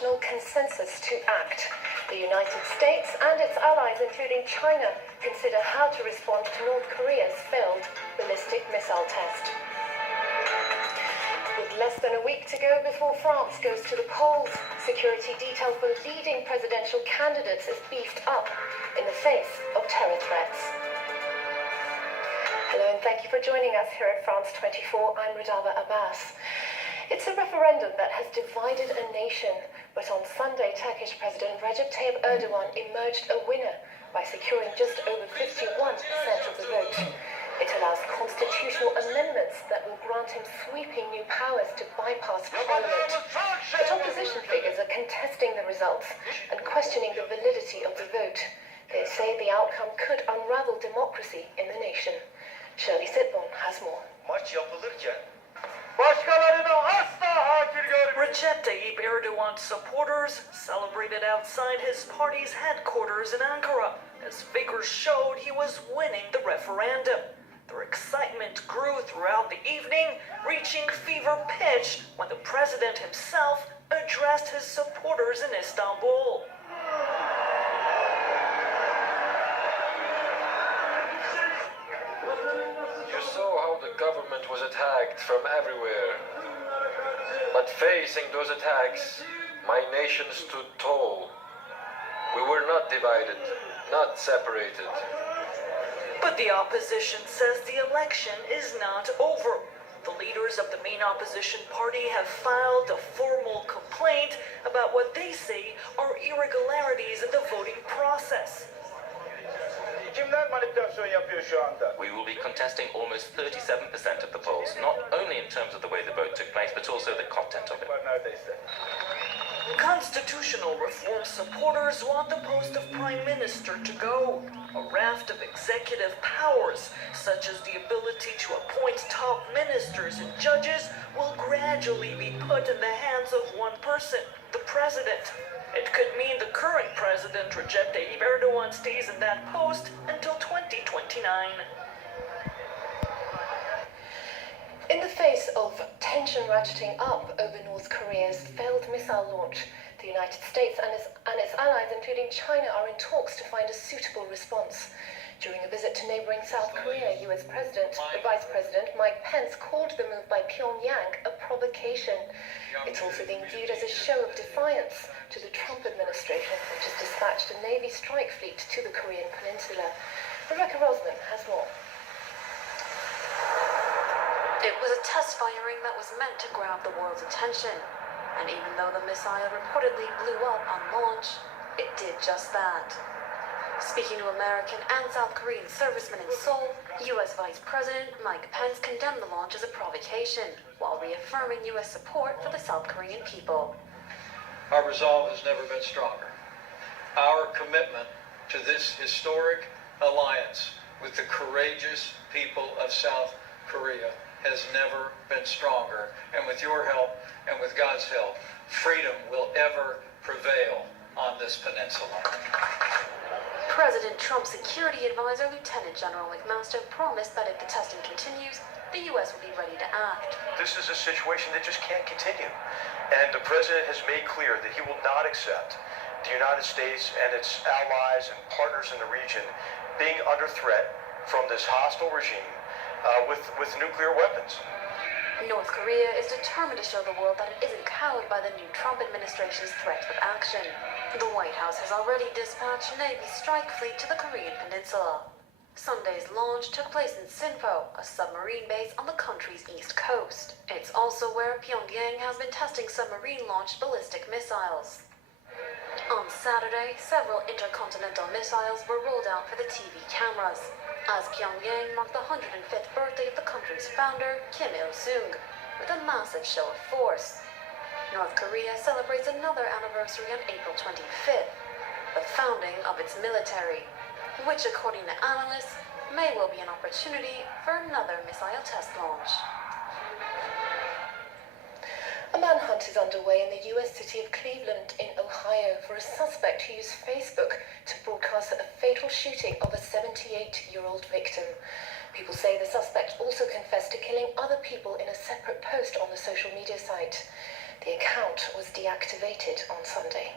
international consensus to act. The United States and its allies, including China, consider how to respond to North Korea's failed ballistic missile test. With less than a week to go before France goes to the polls, security detail for leading presidential candidates is beefed up in the face of terror threats. Hello and thank you for joining us here at France 24. I'm Radava Abbas. It's a referendum that has divided a nation, but on Sunday, Turkish President Recep Tayyip Erdogan emerged a winner by securing just over 51% of the vote. It allows constitutional amendments that will grant him sweeping new powers to bypass Parliament. But opposition figures are contesting the results and questioning the validity of the vote. They say the outcome could unravel democracy in the nation. Shirley Sitbon has more. Recep Tayyip Erdogan's supporters celebrated outside his party's headquarters in Ankara as figures showed he was winning the referendum. Their excitement grew throughout the evening, reaching fever pitch when the president himself addressed his supporters in Istanbul. You saw how the government was attacked from everywhere. But facing those attacks, my nation stood tall. We were not divided, not separated. But the opposition says the election is not over. The leaders of the main opposition party have filed a formal complaint about what they say are irregularities in the voting process. We will be contesting almost 37% of the polls, not only in terms of the way the vote took place, but also the content of it. Constitutional reform supporters want the post of Prime Minister to go. A raft of executive powers, such as the ability to appoint top ministers and judges, will gradually be put in the hands of one person, the president. It could mean the current president, Recep Tayyip Erdogan, stays in that post until 2029. In the face of tension ratcheting up over North Korea's failed missile launch, the United States and its allies, including China, are in talks to find a suitable response. During a visit to neighboring South Korea, US Vice President Mike Pence called the move by Pyongyang a provocation. It's also being viewed as a show of defiance to the Trump administration, which has dispatched a Navy strike fleet to the Korean peninsula. Rebecca Rosman has more. It was a test firing that was meant to grab the world's attention. And even though the missile reportedly blew up on launch, it did just that. Speaking to American and South Korean servicemen in Seoul, U.S. Vice President Mike Pence condemned the launch as a provocation, while reaffirming U.S. support for the South Korean people. Our resolve has never been stronger. Our commitment to this historic alliance with the courageous people of South Korea has never been stronger. And with your help and with God's help, freedom will ever prevail on this peninsula. President Trump's security advisor, Lieutenant General McMaster, promised that if the testing continues, the U.S. will be ready to act. This is a situation that just can't continue. And the president has made clear that he will not accept the United States and its allies and partners in the region being under threat from this hostile regime with nuclear weapons. North Korea is determined to show the world that it isn't cowed by the new Trump administration's threat of action. The White House has already dispatched Navy strike fleet to the Korean peninsula. Sunday's launch took place in Sinpo, a submarine base on the country's east coast. It's also where Pyongyang has been testing submarine-launched ballistic missiles. On Saturday, several intercontinental missiles were rolled out for the TV cameras, as Pyongyang marked the 105th birthday of the country's founder, Kim Il-sung, with a massive show of force. North Korea celebrates another anniversary on April 25th, the founding of its military, which, according to analysts, may well be an opportunity for another missile test launch. A manhunt is underway in the US city of Cleveland in Ohio for a suspect who used Facebook to broadcast a fatal shooting of a 78-year-old victim. People say the suspect also confessed to killing other people in a separate post on the social media site. The account was deactivated on Sunday.